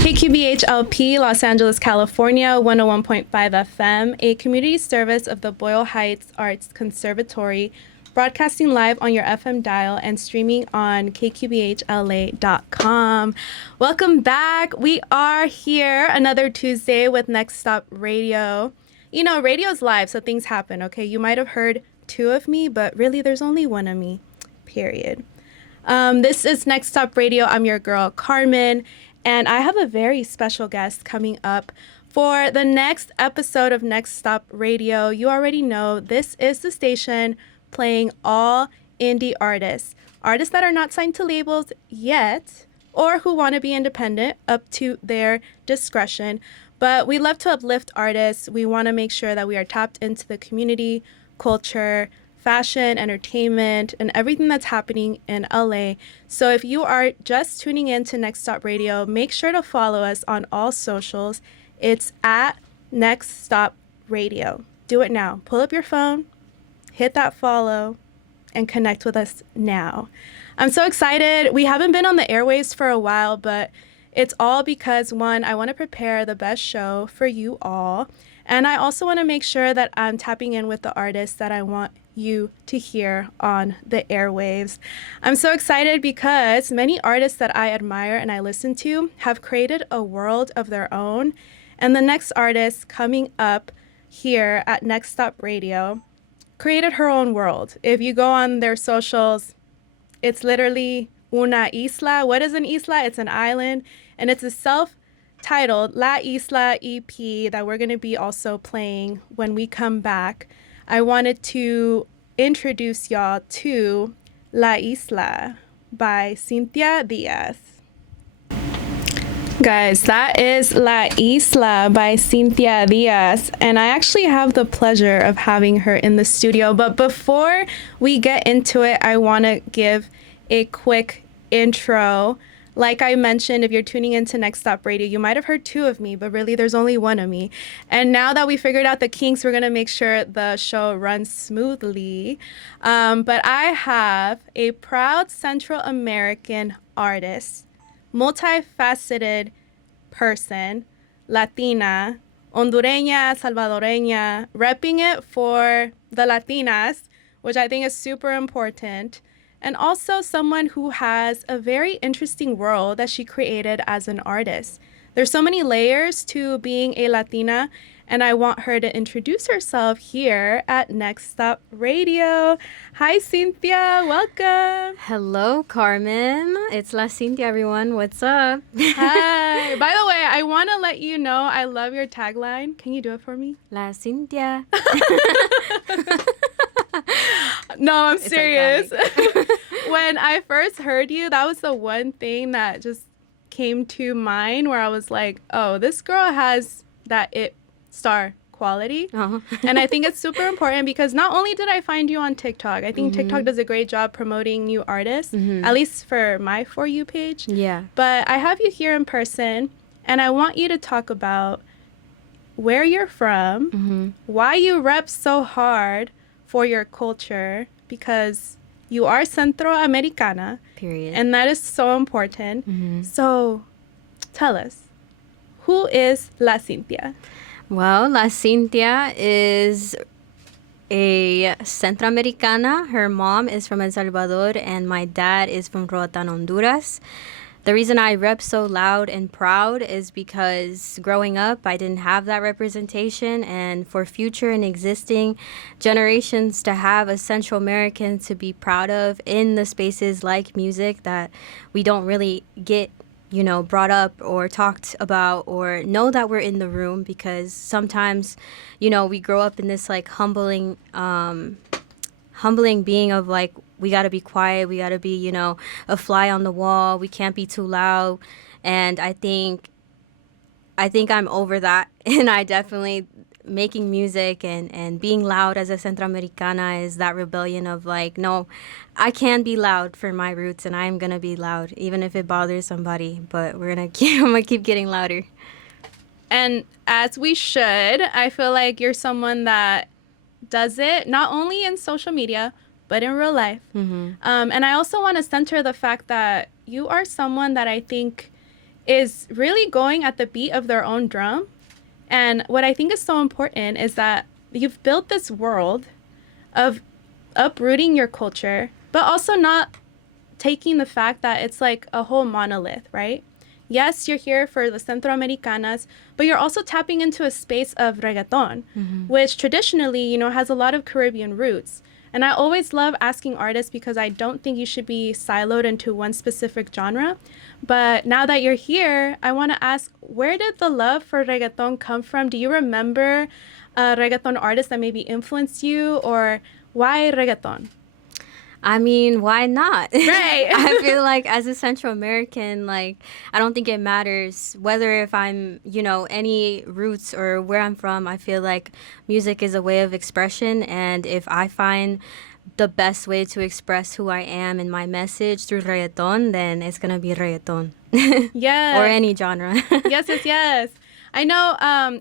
KQBH-LP, Los Angeles, California, 101.5 FM, a community service of the Boyle Heights Arts Conservatory, broadcasting live on your FM dial and streaming on kqbhla.com. Welcome back. We are here another Tuesday with Next Stop Radio. You know, radio's live, so things happen, okay? You might have heard two of me, but really there's only one of me, period. This is Next Stop Radio. I'm your girl, Carmen. And I have a very special guest coming up for the next episode of Next Stop Radio. You already know this is the station playing all indie artists. Artists that are not signed to labels yet or who want to be independent, up to their discretion. But we love to uplift artists. We want to make sure that we are tapped into the community, culture, fashion, entertainment, and everything that's happening in LA. So if you are just tuning in to Next Stop Radio, make sure to follow us on all socials. It's at Next Stop Radio. Do it now. Pull up your phone, hit that follow, and connect with us now. I'm so excited. We haven't been on the airwaves for a while, but it's all because, one, I want to prepare the best show for you all. And I also want to make sure that I'm tapping in with the artists that I want you to hear on the airwaves. I'm so excited because many artists that I admire and I listen to have created a world of their own. And the next artist coming up here at Next Stop Radio created her own world. If you go on their socials, it's literally una isla. What is an isla? It's an island. And it's a self-titled La Isla EP that we're going to be also playing when we come back. I wanted to introduce y'all to La Isla by Cynthia Diaz. Guys, that is La Isla by Cynthia Diaz, and I actually have the pleasure of having her in the studio. But before we get into it, I want to give a quick intro. Like I mentioned, if you're tuning into Next Stop Radio, you might have heard two of me, but really there's only one of me. And now that we figured out the kinks, we're going to make sure the show runs smoothly. But I have a proud Central American artist, multifaceted person, Latina, Hondureña, Salvadoreña, repping it for the Latinas, which I think is super important. And also someone who has a very interesting world that she created as an artist. There's so many layers to being a Latina, and I want her to introduce herself here at Next Stop Radio. Hi, Cynthia. Welcome. Hello, Carmen. It's La Cynthia, everyone. What's up? Hi. By the way, I want to let you know I love your tagline. Can you do it for me? La Cynthia. No, I'm serious. When I first heard you, that was the one thing that just came to mind where I was like, oh, this girl has that it star quality. Uh-huh. And I think it's super important because not only did I find you on TikTok, I think TikTok does a great job promoting new artists, at least for my For You page. Yeah. But I have you here in person, and I want you to talk about where you're from, why you rep so hard for your culture, because you are Centroamericana. Period. And that is so important. So tell us, who is La Cynthia? Well, La Cynthia is a Centroamericana. Her mom is from El Salvador and my dad is from Reggaeton, Honduras. The reason I rep so loud and proud is because growing up, I didn't have that representation. And for future and existing generations to have a Central American to be proud of in the spaces like music that we don't really get, you know, brought up or talked about or know that we're in the room, because sometimes, you know, we grow up in this like humbling being of like, we got to be quiet. We got to be, you know, a fly on the wall. We can't be too loud. And I think I'm over that. And I definitely, making music and being loud as a Centroamericana is that rebellion of like, no, I can be loud for my roots and I'm going to be loud, even if it bothers somebody. But I'm going to keep getting louder. And as we should, I feel like you're someone that does it not only in social media, but in real life. And I also want to center the fact that you are someone that I think is really going at the beat of their own drum. And what I think is so important is that you've built this world of uprooting your culture, but also not taking the fact that it's like a whole monolith, right? Yes, you're here for the Centroamericanas, but you're also tapping into a space of reggaeton, which traditionally, you know, has a lot of Caribbean roots. And I always love asking artists because I don't think you should be siloed into one specific genre. But now that you're here, I want to ask, where did the love for reggaeton come from? Do you remember a reggaeton artist that maybe influenced you, or why reggaeton? I mean, why not? Right. I feel like as a Central American, like, I don't think it matters whether if I'm, you know, any roots or where I'm from. I feel like music is a way of expression. And if I find the best way to express who I am and my message through reggaeton, then it's going to be reggaeton. Yes. Or any genre. Yes, yes, yes. I know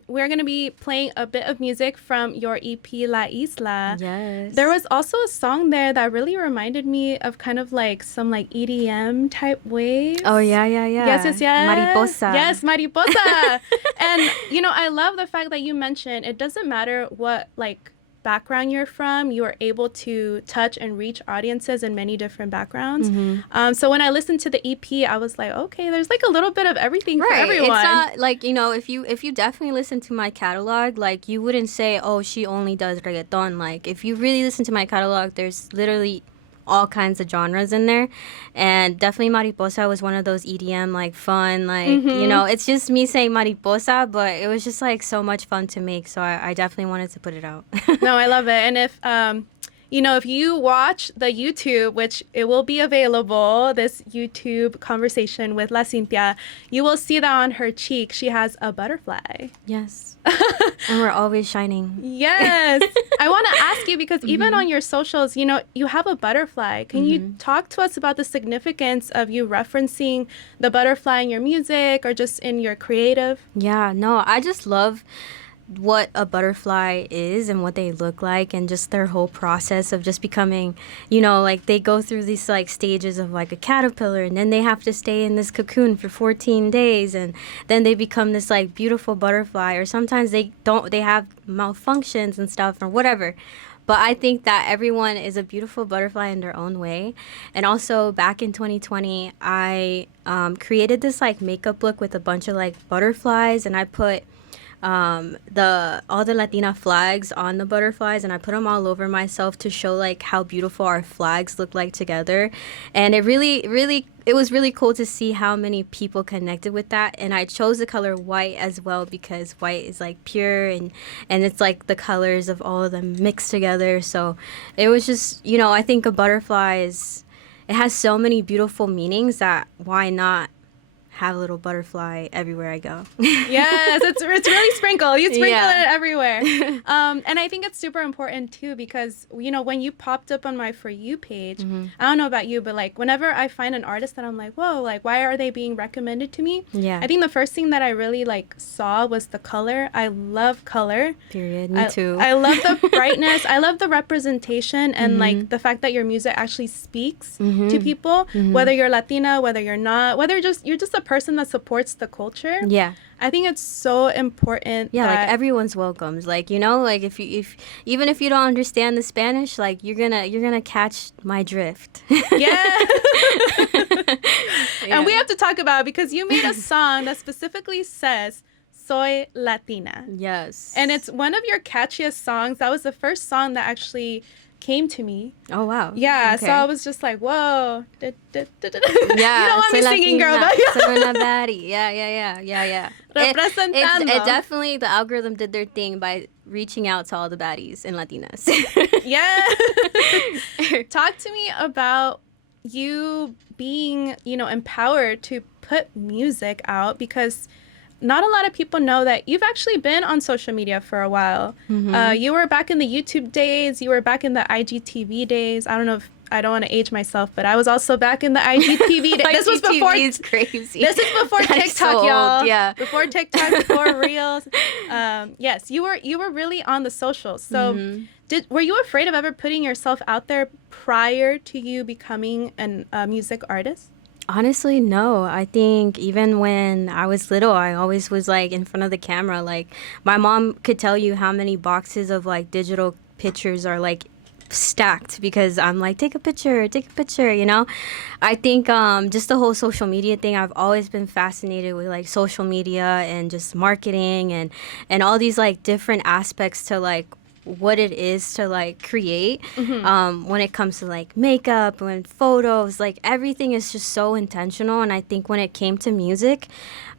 we're going to be playing a bit of music from your EP, La Isla. Yes. There was also a song there that really reminded me of kind of like some like EDM type waves. Oh, yeah, yeah, yeah. Yes, yes, yes. Mariposa. Yes, Mariposa. And, you know, I love the fact that you mentioned it doesn't matter what like background you're from, you are able to touch and reach audiences in many different backgrounds. So when I listened to the EP, I was like, okay, there's like a little bit of everything for everyone. It's not like, you know, if you definitely listen to my catalog, like, you wouldn't say, oh, she only does reggaeton. Like, if you really listen to my catalog, there's literally all kinds of genres in there. And definitely Mariposa was one of those EDM, like, fun, like, you know, it's just me saying Mariposa, but it was just like so much fun to make. So I definitely wanted to put it out. No, I love it. And if you know, if you watch the YouTube, which it will be available, this YouTube conversation with La Cynthia, you will see that on her cheek she has a butterfly. Yes. And we're always shining. Yes. I want to ask you, because even on your socials, you know, you have a butterfly. Can you talk to us about the significance of you referencing the butterfly in your music or just in your creative? Yeah, no, I just love what a butterfly is and what they look like, and just their whole process of just becoming, you know, like, they go through these like stages of like a caterpillar, and then they have to stay in this cocoon for 14 days, and then they become this like beautiful butterfly. Or sometimes they have malfunctions and stuff or whatever. But I think that everyone is a beautiful butterfly in their own way. And also back in 2020, I created this like makeup look with a bunch of like butterflies, and I put all the Latina flags on the butterflies, and I put them all over myself to show like how beautiful our flags look like together. And it was really cool to see how many people connected with that. And I chose the color white as well, because white is like pure, and it's like the colors of all of them mixed together. So it was just, you know, I think a butterfly it has so many beautiful meanings that why not have a little butterfly everywhere I go. Yes, it's really sprinkled. You sprinkle it everywhere. And I think it's super important too, because, you know, when you popped up on my For You page, I don't know about you, but like whenever I find an artist that I'm like, whoa, like, why are they being recommended to me? Yeah. I think the first thing that I really like saw was the color. I love color. Period. Me too. I love the brightness. I love the representation, and like the fact that your music actually speaks to people, whether you're Latina, whether you're not, whether you're just a person that supports the culture. Yeah. I think it's so important. Yeah, like everyone's welcome. Like, you know, like if even if you don't understand the Spanish, like you're gonna catch my drift. Yeah. And we have to talk about it, because you made a song that specifically says Soy Latina. Yes. And it's one of your catchiest songs. That was the first song that actually came to me. Oh, wow. Yeah, okay. So I was just like, whoa. Yeah, you don't want me singing, girl. But Soy una baddie. Yeah. Representando. It definitely, the algorithm did their thing by reaching out to all the baddies and Latinas. Yeah. Talk to me about you being, you know, empowered to put music out, because not a lot of people know that you've actually been on social media for a while. You were back in the YouTube days. You were back in the IGTV days. I don't know if I don't want to age myself, but I was also back in the IGTV days. This was before. IGTV is crazy. This is before TikTok, so y'all. old, yeah. Before TikTok, before Reels. Yes, you were really on the socials. So, were you afraid of ever putting yourself out there prior to you becoming a music artist? Honestly, no. I think even when I was little, I always was like in front of the camera. Like my mom could tell you how many boxes of like digital pictures are like stacked because I'm like, take a picture, you know? I think just the whole social media thing, I've always been fascinated with like social media and just marketing and all these like different aspects to like what it is to like create when it comes to like makeup and photos, like everything is just so intentional. And I think when it came to music,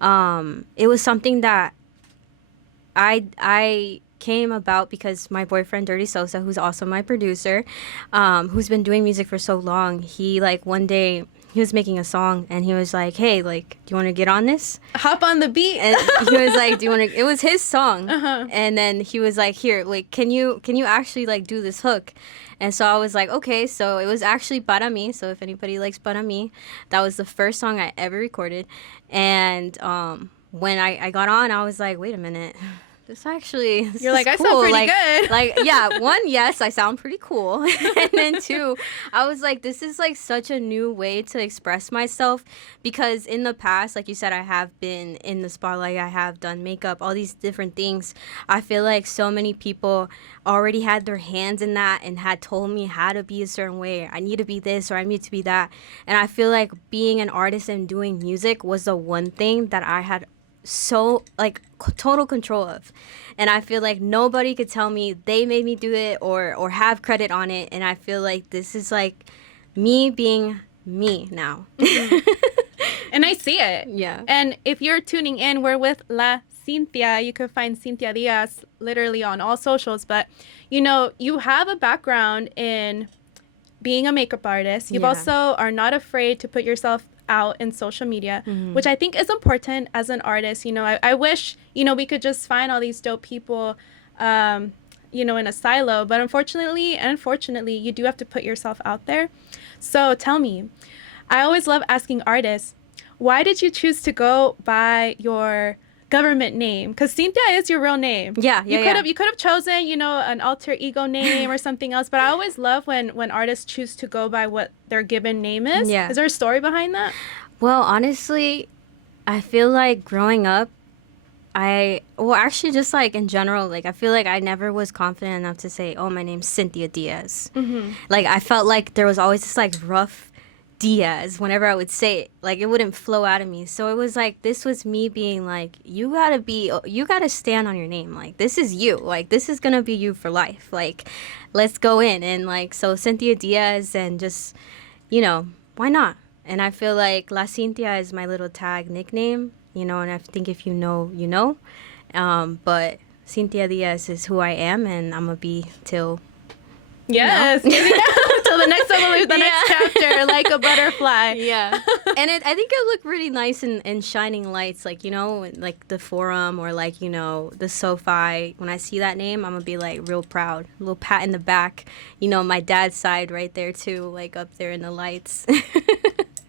it was something that I came about because my boyfriend Dirty Sosa, who's also my producer, who's been doing music for so long, he like one day he was making a song and he was like, hey, like, do you want to get on this? Hop on the beat. And he was like, do you want to, it was his song. And then he was like, here, like, can you actually like do this hook? And so I was like, okay. So it was actually Para Mi. So if anybody likes Para Mi, that was the first song I ever recorded. And when I got on, I was like, wait a minute. This You're like, is I cool. sound pretty like, good. Like, yeah, one, yes, I sound pretty cool. And then two, I was like, this is like such a new way to express myself because in the past, like you said, I have been in the spotlight, I have done makeup, all these different things. I feel like so many people already had their hands in that and had told me how to be a certain way. I need to be this or I need to be that. And I feel like being an artist and doing music was the one thing that I had so like total control of, and I feel like nobody could tell me they made me do it or have credit on it. And I feel like this is like me being me now. And I see it. Yeah. And if you're tuning in, we're with La Cynthia. You can find Cynthia Diaz literally on all socials. But you know, you have a background in being a makeup artist. You've also are not afraid to put yourself out in social media, which I think is important as an artist. You know, I wish, you know, we could just find all these dope people, you know, in a silo. But unfortunately, you do have to put yourself out there. So tell me, I always love asking artists, why did you choose to go by your government name? Because Cynthia is your real name. You could have chosen, you know, an alter ego name or something else. But I always love when artists choose to go by what their given name is. Yeah. Is there a story behind that? Well, honestly, I feel like growing up, actually just like in general, like I feel like I never was confident enough to say, oh, my name's Cynthia Diaz. Like I felt like there was always this like rough Diaz whenever I would say it, like it wouldn't flow out of me. So it was like this was me being like, you gotta stand on your name, like this is you, like this is gonna be you for life, like let's go in. And like so Cynthia Diaz, and just, you know, why not? And I feel like La Cynthia is my little tag nickname, you know, and I think if you know, you know, but Cynthia Diaz is who I am, and I'm gonna be till yes, till the next evolution, the next chapter, like a butterfly. Yeah. And I think it looked really nice in shining lights, like, you know, like the Forum or like, you know, the SoFi. When I see that name, I'm gonna be like real proud. A little pat in the back. You know, my dad's side right there too, like up there in the lights.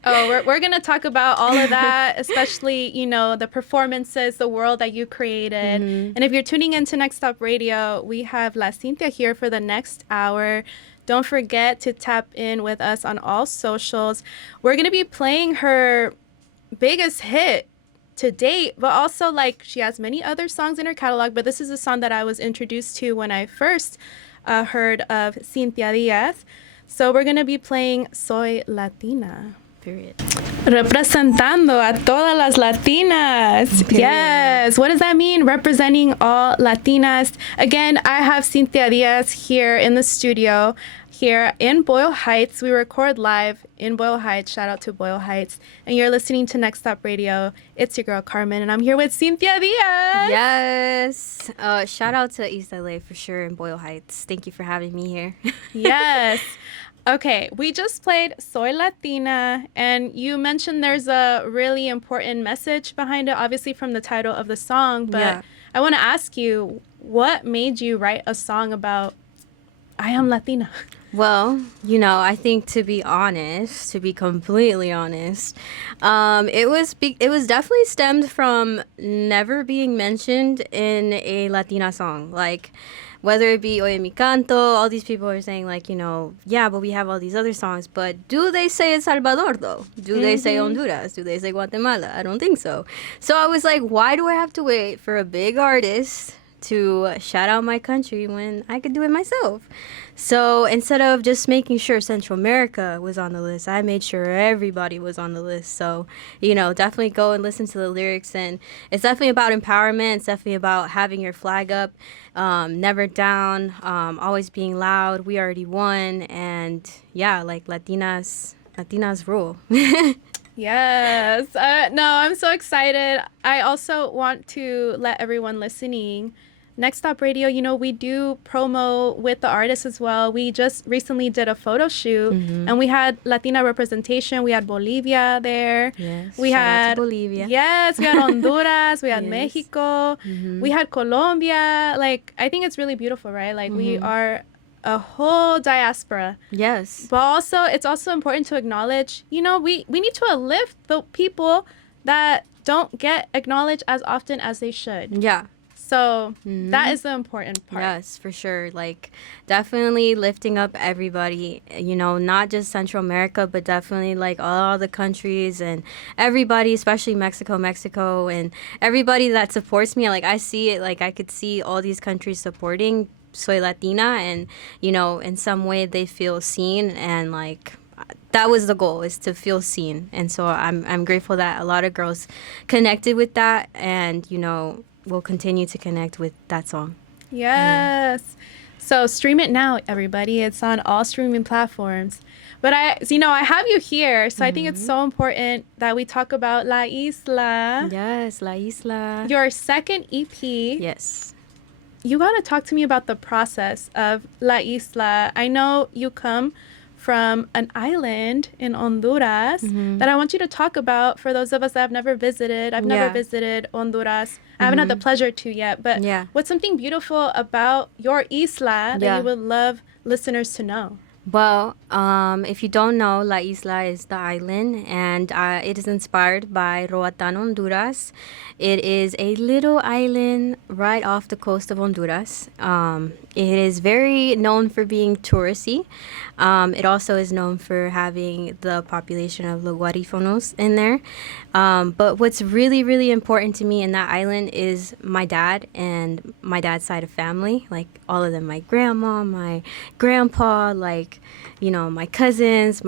Oh, we're going to talk about all of that, especially, you know, the performances, the world that you created. And if you're tuning into Next Stop Radio, we have La Cynthia here for the next hour. Don't forget to tap in with us on all socials. We're going to be playing her biggest hit to date, but also like she has many other songs in her catalog, but this is a song that I was introduced to when I first heard of Cynthia Diaz. So we're going to be playing Soy Latina. Period. Representando a todas las Latinas. Period. Yes. What does that mean? Representing all Latinas. Again, I have Cynthia Diaz here in the studio, here in Boyle Heights. We record live in Boyle Heights. Shout out to Boyle Heights. And you're listening to Next Stop Radio. It's your girl, Carmen, and I'm here with Cynthia Diaz. Yes. Shout out to ISLA for sure in Boyle Heights. Thank you for having me here. Yes. Okay, we just played Soy Latina, and you mentioned there's a really important message behind it, obviously from the title of the song, but I want to ask you, what made you write a song about I am Latina? Well, you know, I think to be completely honest, it was definitely stemmed from never being mentioned in a Latina song. Like, whether it be Oye Mi Canto, all these people are saying like, yeah, but we have all these other songs, but do they say El Salvador though? Do they say Honduras? Do they say Guatemala? I don't think so. So I was like, why do I have to wait for a big artist to shout out my country when I could do it myself? So instead of just making sure Central America was on the list, I made sure everybody was on the list. So, definitely go and listen to the lyrics. And it's definitely about empowerment. It's definitely about having your flag up, never down, always being loud. We already won. And yeah, like Latinas rule. Yes. No, I'm so excited. I also want to let everyone listening, Next Stop Radio, we do promo with the artists as well. We just recently did a photo shoot and we had Latina representation. We had Bolivia there. Yes. We Shout had out to Bolivia. Yes, we had Honduras, we had Yes. Mexico, we had Colombia. Like, I think it's really beautiful, right? Like we are a whole diaspora. Yes. But also, it's also important to acknowledge, we need to uplift the people that don't get acknowledged as often as they should. Yeah. So that is the important part. Yes, for sure. Like, definitely lifting up everybody, not just Central America, but definitely like all the countries and everybody, especially Mexico, and everybody that supports me. Like, I see it, like, I could see all these countries supporting Soy Latina, and, in some way they feel seen, and like, that was the goal, is to feel seen. And so I'm grateful that a lot of girls connected with that, and, will continue to connect with that song. Yes. So stream it now, everybody. It's on all streaming platforms. But I have you here, so I think it's so important that we talk about La Isla. Yes, La Isla. Your second EP. Yes. You got to talk to me about the process of La Isla. I know you come from an island in Honduras that I want you to talk about for those of us that have never visited. I've never visited Honduras. I haven't had the pleasure to yet. But what's something beautiful about your isla that you would love listeners to know? Well, if you don't know, La Isla is the island, and it is inspired by Roatan, Honduras. It is a little island right off the coast of Honduras. It is very known for being touristy. It also is known for having the population of the Guarifonos in there. But what's really, really important to me in that island is my dad and my dad's side of family. Like, all of them, my grandma, my grandpa, like, my cousins,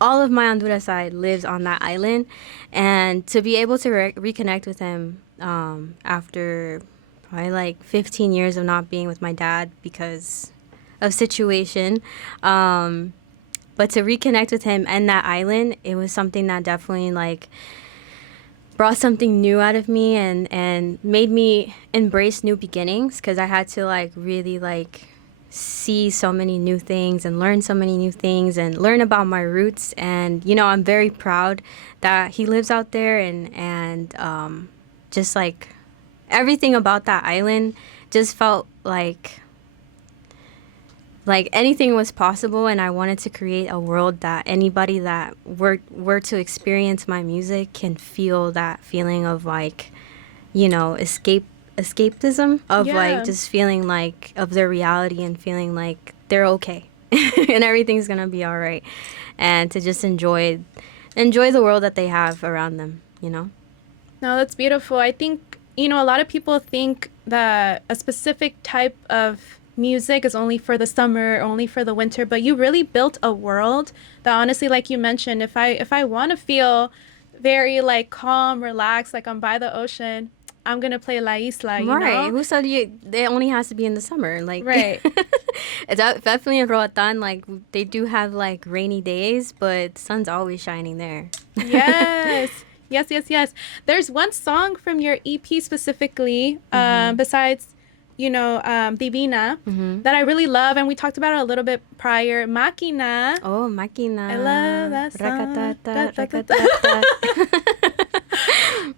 all of my Honduras side lives on that island. And to be able to reconnect with him after probably like 15 years of not being with my dad because of situation, but to reconnect with him and that island, it was something that definitely like brought something new out of me, and made me embrace new beginnings, because I had to like really like see so many new things and learn so many new things and learn about my roots. And I'm very proud that he lives out there, and just like everything about that island just felt like anything was possible. And I wanted to create a world that anybody that were to experience my music can feel that feeling of like, escapism of like just feeling like of their reality and feeling like they're okay and everything's gonna be all right, and to just enjoy the world that they have around them. No, that's beautiful. I think a lot of people think that a specific type of music is only for the summer, only for the winter, but you really built a world that, honestly, like you mentioned, if I want to feel very like calm, relaxed, like I'm by the ocean, I'm gonna play La Isla, you know? Who said it only has to be in the summer? Like, right. It's definitely in Roatan, like, they do have, like, rainy days, but the sun's always shining there. Yes. Yes. There's one song from your EP specifically, besides, Divina, that I really love, and we talked about it a little bit prior. Máquina. Oh, Máquina. I love that song. Rakatata.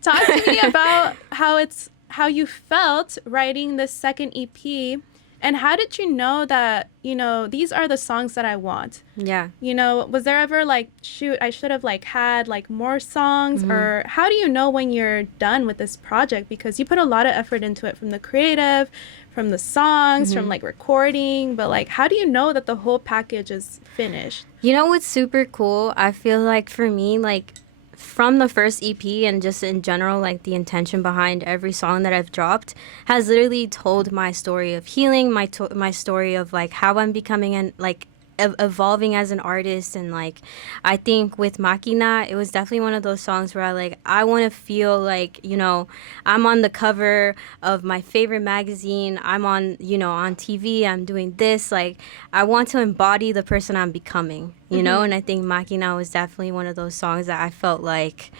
Talk to me about how you felt writing the second EP. And how did you know that, these are the songs that I want? Yeah. Was there ever like, shoot, I should have like had like more songs? Or how do you know when you're done with this project? Because you put a lot of effort into it, from the creative, from the songs, from like recording, but like, how do you know that the whole package is finished? You know what's super cool? I feel like for me, like from the first EP and just in general, like the intention behind every song that I've dropped has literally told my story of healing, my story of like how I'm becoming and like evolving as an artist. And like I think with Makina, it was definitely one of those songs where I want to feel like, I'm on the cover of my favorite magazine, I'm on, on TV, I'm doing this, like I want to embody the person I'm becoming, you know. And I think Makina was definitely one of those songs that I felt like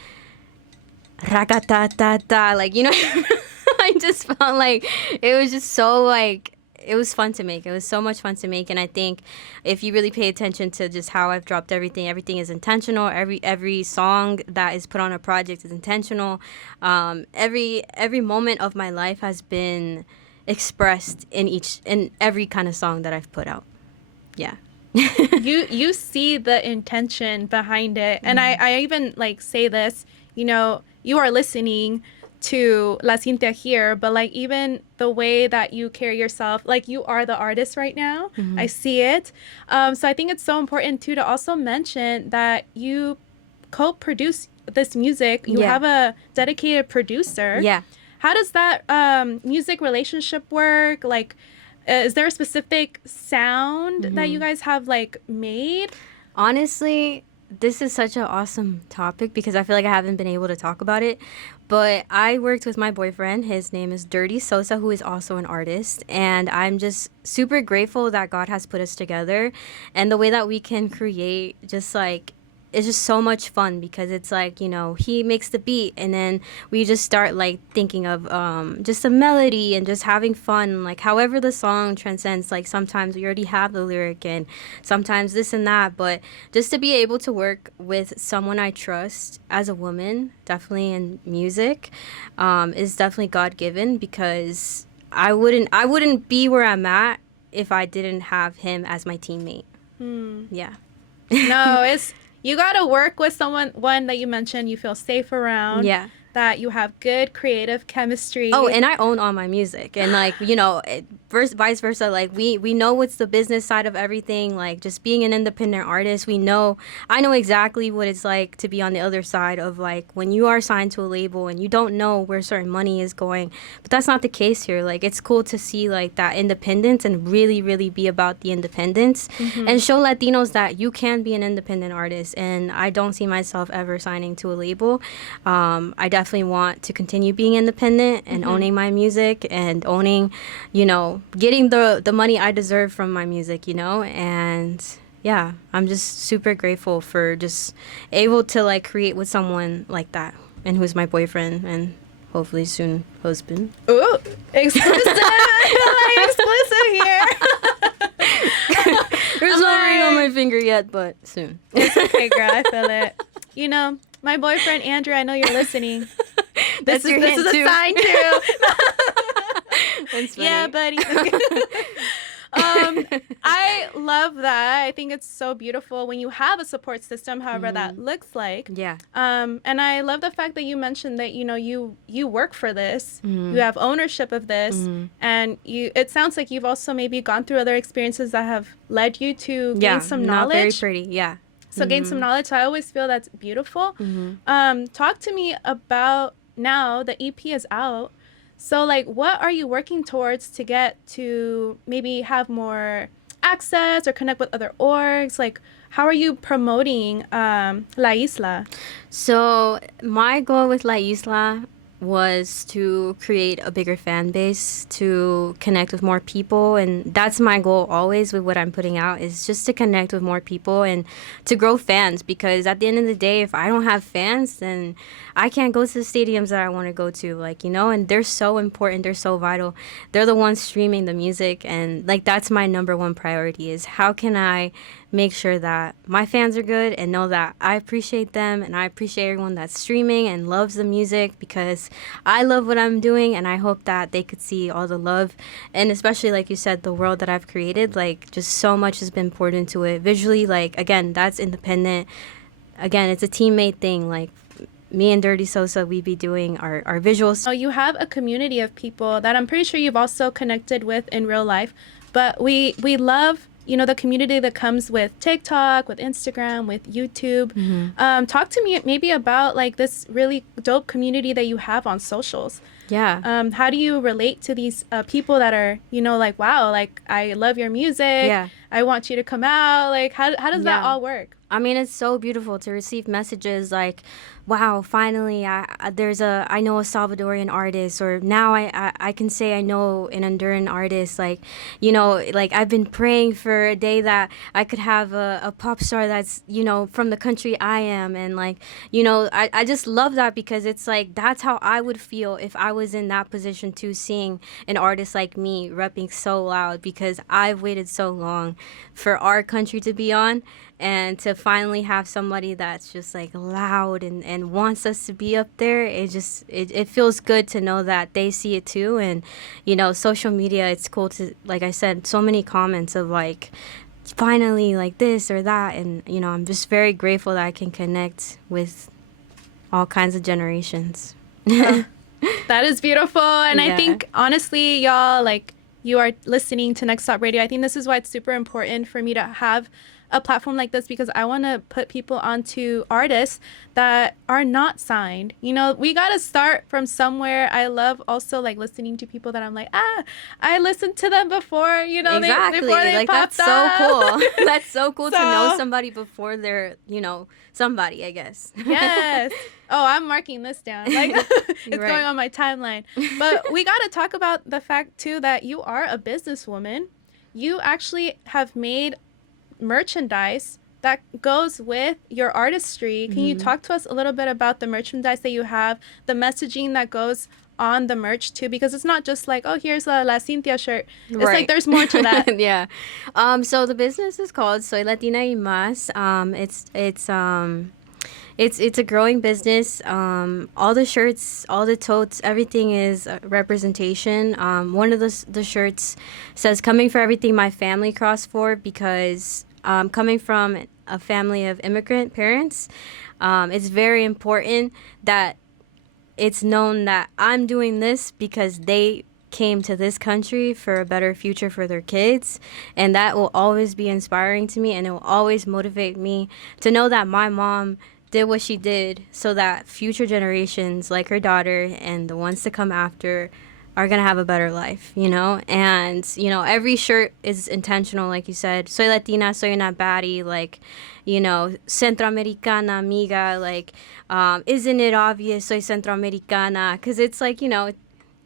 rakata, like, I just felt like it was just so like it was fun to make. It was so much fun to make. And I think if you really pay attention to just how I've dropped everything is intentional. Every song that is put on a project is intentional. Every moment of my life has been expressed in every kind of song that I've put out. Yeah. You see the intention behind it. And I even like say this, you are listening to La Cynthia here, but like even the way that you carry yourself, like you are the artist right now. I see it. So I think it's so important too to also mention that you co-produce this music. You have a dedicated producer. Yeah. How does that music relationship work? Like, is there a specific sound that you guys have like made? Honestly, this is such an awesome topic because I feel like I haven't been able to talk about it. But I worked with my boyfriend. His name is Dirty Sosa, who is also an artist. And I'm just super grateful that God has put us together. And the way that we can create just like, it's just so much fun because it's like, he makes the beat and then we just start like thinking of just a melody and just having fun. Like however the song transcends, like sometimes we already have the lyric and sometimes this and that. But just to be able to work with someone I trust as a woman, definitely in music, is definitely God-given because I wouldn't be where I'm at if I didn't have him as my teammate. Yeah. No, it's... You got to work with one that you mentioned you feel safe around. Yeah. That you have good creative chemistry. Oh, and I own all my music. And like, vice versa. Like we know what's the business side of everything. Like just being an independent artist, I know exactly what it's like to be on the other side of like when you are signed to a label and you don't know where certain money is going. But that's not the case here. Like it's cool to see like that independence and really, really be about the independence and show Latinos that you can be an independent artist. And I don't see myself ever signing to a label. I definitely want to continue being independent and owning my music and owning, getting the money I deserve from my music, and yeah, I'm just super grateful for just able to like create with someone like that and who's my boyfriend and hopefully soon husband. Ooh, exclusive! Like exclusive here. There's no ring on my finger yet, but soon. It's okay, girl. I feel it. My boyfriend Andrew, I know you're listening. This is a sign too. That's funny. Yeah, buddy. I love that. I think it's so beautiful when you have a support system, however that looks like. Yeah. And I love the fact that you mentioned that you work for this, you have ownership of this, and it sounds like you've also maybe gone through other experiences that have led you to gain some knowledge. Not very pretty. Yeah. So gain some knowledge. So I always feel that's beautiful. Talk to me about now the EP is out. So like, what are you working towards to get to maybe have more access or connect with other orgs? Like, how are you promoting La Isla? So my goal with La Isla was to create a bigger fan base, to connect with more people. And that's my goal always with what I'm putting out, is just to connect with more people and to grow fans. Because at the end of the day, if I don't have fans, then I can't go to the stadiums that I want to go to, and they're so important. They're so vital. They're the ones streaming the music. And that's my number one priority, is how can I make sure that my fans are good and know that I appreciate them and I appreciate everyone that's streaming and loves the music, because I love what I'm doing, and I hope that they could see all the love, and especially like you said, the world that I've created. Like, just so much has been poured into it visually. Like, again, that's independent. Again, it's a teammate thing. Like, me and Dirty Sosa, we be doing our visuals. So you have a community of people that I'm pretty sure you've also connected with in real life, but we love, you know, the community that comes with TikTok, with Instagram, with YouTube. Talk to me maybe about like this really dope community that you have on socials. Yeah. How do you relate to these people that are, you know, like, wow, like, I love your music. Yeah. I want you to come out. Like, how does that all work? I mean, it's so beautiful to receive messages like, wow, finally, I know a Salvadorian artist, or now I can say I know an Honduran artist. Like, you know, like, I've been praying for a day that I could have a pop star that's, you know, from the country I am. And like, you know, I just love that, because it's like, that's how I would feel if I was in that position too, seeing an artist like me repping so loud, because I've waited so long for our country to be on, and to finally have somebody that's just like loud and wants us to be up there. It feels good to know that they see it too. And, you know, social media, it's cool to, like I said, so many comments of like, finally, like this or that. And, you know, I'm just very grateful that I can connect with all kinds of generations. That is beautiful. And Yeah. I think, honestly, y'all, like, you are listening to Next Stop Radio. I think this is why it's super important for me to have a platform like this, because I want to put people onto artists that are not signed. You know, we got to start from somewhere. I love also like listening to people that I'm like, I listened to them before, you know, Exactly. before they like, popped that's up. so cool. That's so cool to know So- somebody before they're, you know, somebody, I guess. Yes. Oh, I'm marking this down. Like, it's Right. going on my timeline. But we got to talk about the fact, too, that you are a businesswoman. You actually have made merchandise that goes with your artistry. Can you talk to us a little bit about the merchandise that you have, the messaging that goes on the merch, too? Because it's not just like, oh, here's a La Cynthia shirt. It's Right. like there's more to that. Yeah. So the business is called Soy Latina y Más. It's a growing business. All the shirts, all the totes, everything is representation. One of the shirts says "Coming for everything my family crossed for," because coming from a family of immigrant parents, it's very important that it's known that I'm doing this because they came to this country for a better future for their kids, and that will always be inspiring to me, and it will always motivate me to know that my mom did what she did so that future generations like her daughter and the ones to come after are going to have a better life, you know? And, you know, every shirt is intentional, like you said. Soy Latina, soy una baddie, like, you know, Centroamericana, amiga, like, isn't it obvious soy Centroamericana? Because it's like,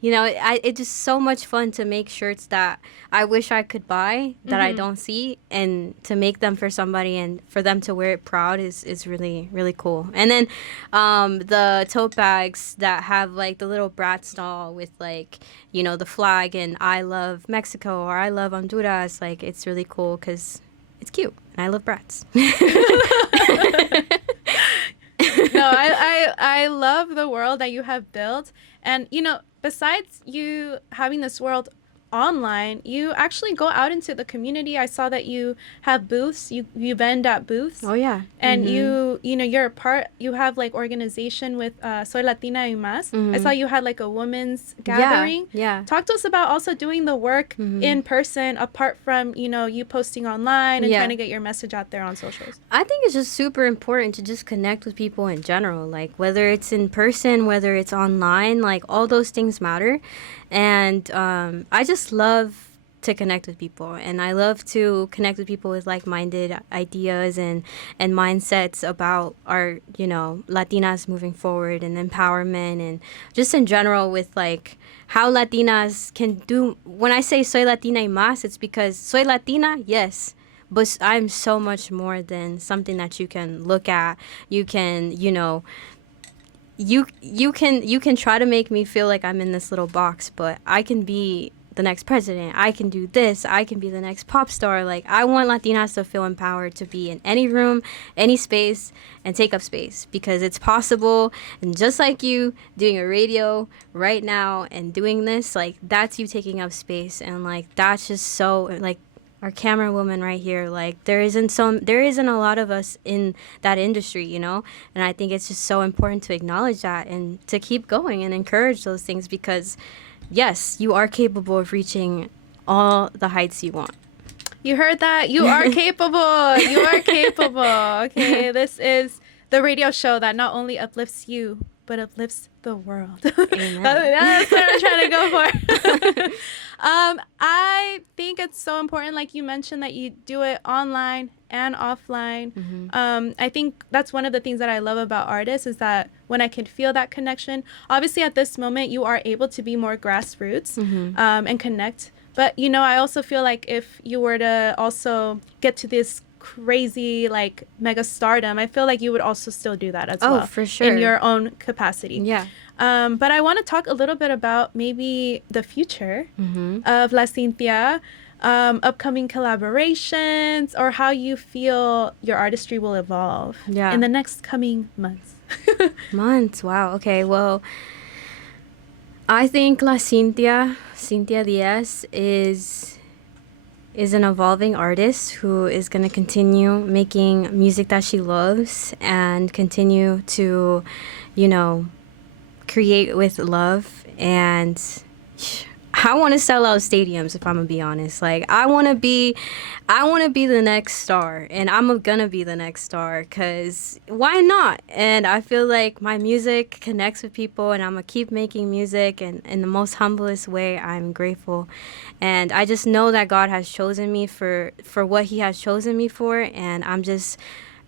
it's just so much fun to make shirts that I wish I could buy that I don't see, and to make them for somebody and for them to wear it proud is really, really cool. And then the tote bags that have like the little Bratz doll with like, you know, the flag and I love Mexico or I love Honduras, like it's really cool because it's cute and I love Bratz. No, I love the world that you have built. And, you know, besides you having this world online, you actually go out into the community. I saw that you have booths. You vend at booths. Oh, yeah. And you're a part, you have like organization with Soy Latina y Más. I saw you had like a women's gathering. Yeah. Talk to us about also doing the work in person, apart from, you know, you posting online and trying to get your message out there on socials. I think it's just super important to just connect with people in general, like whether it's in person, whether it's online, like all those things matter. And I just love to connect with people, and I love to connect with people with like-minded ideas and mindsets about our, you know, Latinas moving forward and empowerment, and just in general with like how Latinas can do. When I say soy Latina y más, it's because soy Latina, yes, but I'm so much more than something that you can look at. You can, you know, you can try to make me feel like I'm in this little box, but I can be the next president. I can do this. I can be the next pop star. Like, I want Latinas to feel empowered to be in any room, any space, and take up space because it's possible. And just like you doing a radio right now and doing this, like, that's you taking up space. And, like, that's just so, like, our camera woman right here, like, there isn't a lot of us in that industry, you know? And I think it's just so important to acknowledge that and to keep going and encourage those things because, yes, you are capable of reaching all the heights you want. You heard that? You are capable. You are capable. Okay, this is the radio show that not only uplifts you, but uplifts the world. Amen. That's what I'm trying to go for. I think it's so important, like you mentioned, that you do it online and offline. I think that's one of the things that I love about artists is that when I can feel that connection, obviously at this moment you are able to be more grassroots and connect. But, you know, I also feel like if you were to also get to this crazy, like, mega stardom, I feel like you would also still do that as well. Oh, for sure. In your own capacity. Yeah. But I want to talk a little bit about maybe the future of La Cynthia, upcoming collaborations, or how you feel your artistry will evolve in the next coming months. Months, wow. Okay, well, I think Cynthia Diaz is an evolving artist who is going to continue making music that she loves and continue to, you know, create with love. And I want to sell out stadiums, if I'm gonna be honest. Like, I want to be the next star, and I'm gonna be the next star, cause why not? And I feel like my music connects with people, and I'm gonna keep making music, and in the most humblest way, I'm grateful. And I just know that God has chosen me for what He has chosen me for, and I'm just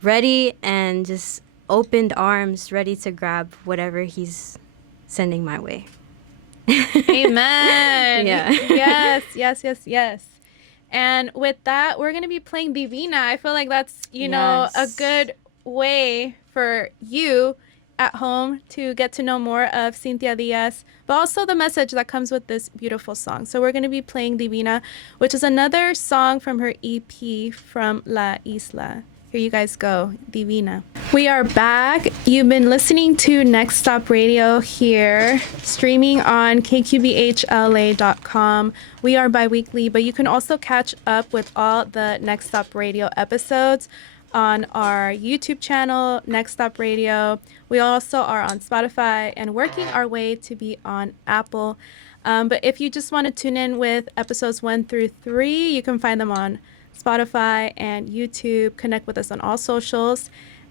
ready and just opened arms, ready to grab whatever He's sending my way. Amen. Yeah. Yes. And with that, we're going to be playing Divina. I feel like that's, you know, a good way for you at home to get to know more of Cynthia Diaz, but also the message that comes with this beautiful song. So we're going to be playing Divina, which is another song from her EP from La Isla. Here you guys go, Divina. We are back. You've been listening to Next Stop Radio here, streaming on kqbhla.com. We are bi-weekly, but you can also catch up with all the Next Stop Radio episodes on our YouTube channel, Next Stop Radio. We also are on Spotify and working our way to be on Apple. But if you just want to tune in with episodes 1 through 3, you can find them on Spotify and YouTube. Connect with us on all socials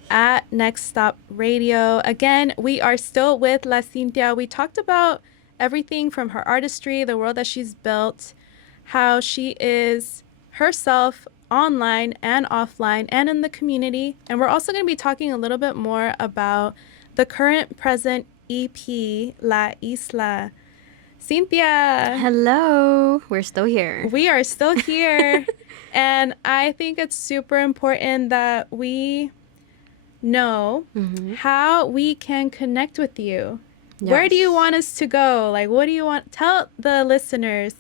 at Next Stop Radio. Again, we are still with La Cynthia. We talked about everything from her artistry, the world that she's built, how she is herself online and offline and in the community. And we're also going to be talking a little bit more about the current present EP, La Isla. Cynthia. Hello. We're still here. We are still here. And I think it's super important that we know how we can connect with you. Yes. Where do you want us to go? Like, what do you want? Tell the listeners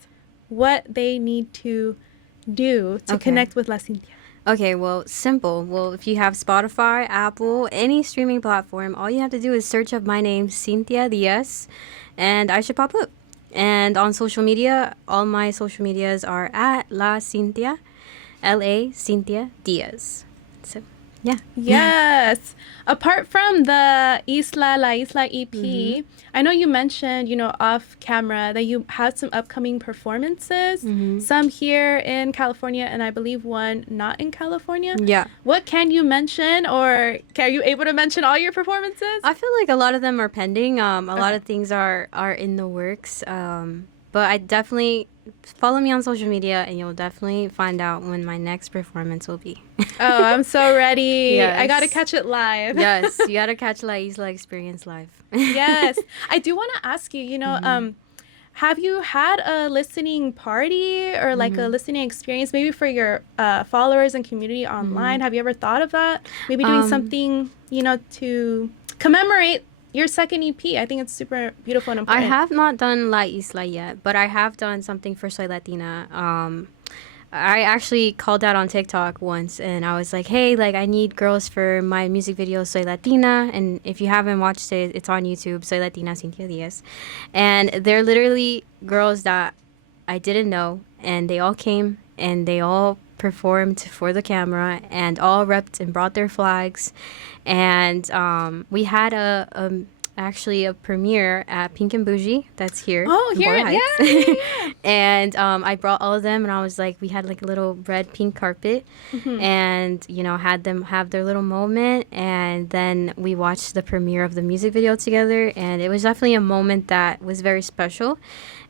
what they need to do to connect with La Cynthia. Okay, well, simple. Well, if you have Spotify, Apple, any streaming platform, all you have to do is search up my name, Cynthia Diaz, and I should pop up. And on social media, all my social medias are at La Cynthia, LA Cynthia Diaz. So, yeah. Yes. Apart from the La Isla EP, I know you mentioned, you know, off camera that you had some upcoming performances, some here in California, and I believe one not in California. Yeah. What can you mention, or are you able to mention all your performances? I feel like a lot of them are pending. A lot of things are in the works. But I definitely follow me on social media, and you'll definitely find out when my next performance will be. Oh, I'm so ready. Yes. I got to catch it live. Yes, you got to catch La Isla Experience live. Yes. I do want to ask you, you know, have you had a listening party or like a listening experience maybe for your followers and community online? Have you ever thought of that? Maybe doing something, you know, to commemorate your second EP. I think it's super beautiful and I important. have not done La Isla yet, but I have done something for Soy Latina. I actually called out on TikTok once, and I was like, hey, like, I need girls for my music video, Soy Latina. And if you haven't watched it, it's on YouTube, Soy Latina, Cynthia Diaz. And they're literally girls that I didn't know, and they all came, and they all performed for the camera, and all repped and brought their flags. And we had actually a premiere at Pink and Bougie that's here. Oh, in here, Boyle Heights. yeah. And I brought all of them, and I was like, we had like a little red pink carpet, and had them have their little moment, and then we watched the premiere of the music video together, and it was definitely a moment that was very special.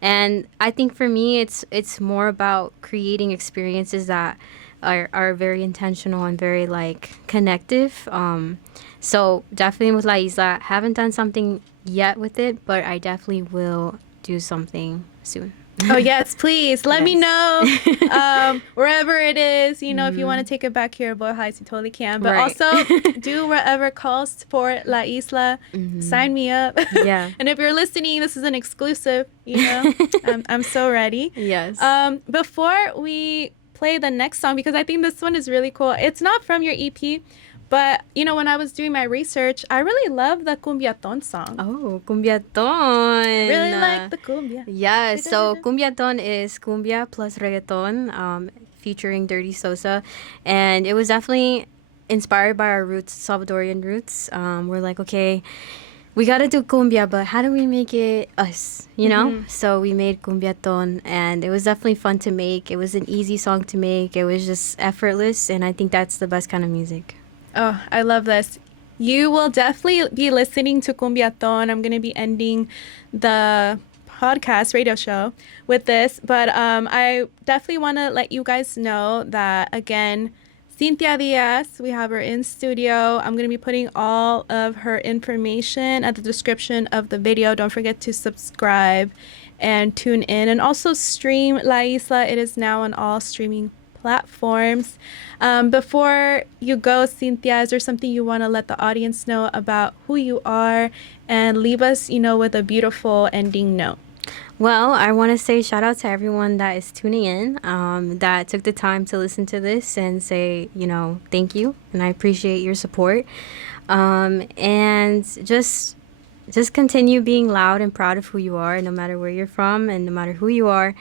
And I think for me, it's more about creating experiences that are very intentional and very like connective. So definitely with La Isla, haven't done something yet with it, but I definitely will do something soon. Oh, yes, please. Let me Yes. know wherever it is. If you want to take it back here at Boyle Heights, you totally can. But Right. also, do wherever calls for La Isla. Sign me up. Yeah. And if you're listening, this is an exclusive. I'm so ready. Yes. Before we play the next song, because I think this one is really cool. It's not from your EP, but, when I was doing my research, I really love the Cumbiaton song. Oh, Cumbiaton. Really like the cumbia. Yes, so Cumbiaton is cumbia plus reggaeton, featuring Dirty Sosa. And it was definitely inspired by our roots, Salvadorian roots. We're like, okay, we got to do cumbia, but how do we make it us, So we made Cumbiaton, and it was definitely fun to make. It was an easy song to make. It was just effortless, and I think that's the best kind of music. Oh, I love this. You will definitely be listening to Cumbiaton. I'm going to be ending the podcast radio show with this, but I definitely want to let you guys know that, again, Cynthia Diaz, we have her in studio. I'm going to be putting all of her information at the description of the video. Don't forget to subscribe and tune in, and also stream La Isla. It is now on all streaming platforms. Before you go, Cynthia, is there something you want to let the audience know about who you are, and leave us, with a beautiful ending note? Well, I want to say shout out to everyone that is tuning in, that took the time to listen to this and say, thank you. And I appreciate your support. And just continue being loud and proud of who you are, no matter where you're from and no matter who you are.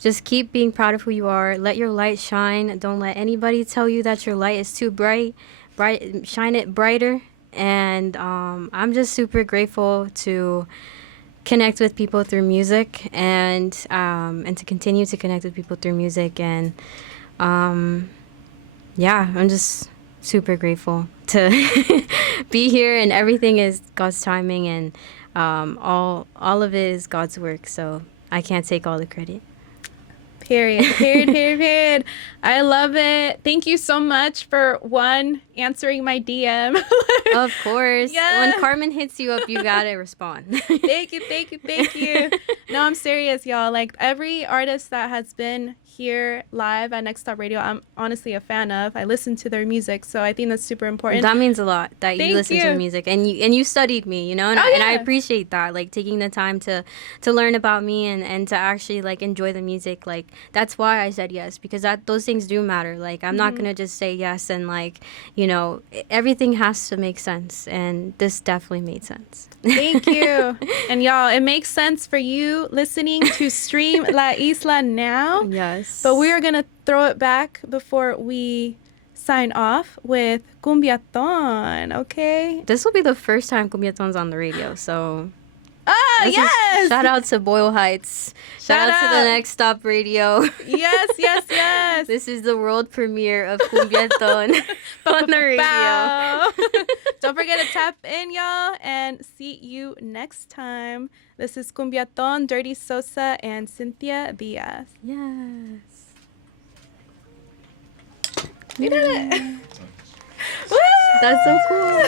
Just keep being proud of who you are. Let your light shine. Don't let anybody tell you that your light is too bright. Shine it brighter. And I'm just super grateful to connect with people through music, and to continue to connect with people through music. And I'm just super grateful to be here, and everything is God's timing, and all of it is God's work. So I can't take all the credit. Period. I love it. Thank you so much for answering my DM. Of course. Yes. When Carmen hits you up, you gotta respond. Thank you. No, I'm serious, y'all. Like, every artist that has been here live at Next Stop Radio, I'm honestly a fan of. I listen to their music, so I think that's super important. That means a lot that Thank you listen you. to music, and you studied me, and Oh, and I yeah. appreciate that, like taking the time to learn about me, and to actually like enjoy the music. Like, that's why I said yes, because those things do matter. Like, I'm not gonna just say yes, and like, everything has to make sense, and this definitely made sense. Thank you. And y'all, it makes sense for you listening to stream La Isla now. Yes. But we are going to throw it back before we sign off with Cumbiaton, okay? This will be the first time Cumbiaton's on the radio, so Ah, this yes! is, shout out to Boyle Heights. Shout out to the Next Stop Radio. Yes. This is the world premiere of Cumbiaton on the radio. Bow. Don't forget to tap in, y'all, and see you next time. This is Cumbiaton, Dirty Sosa, and Cynthia Diaz. Yes. We did it. Woo! That's so cool.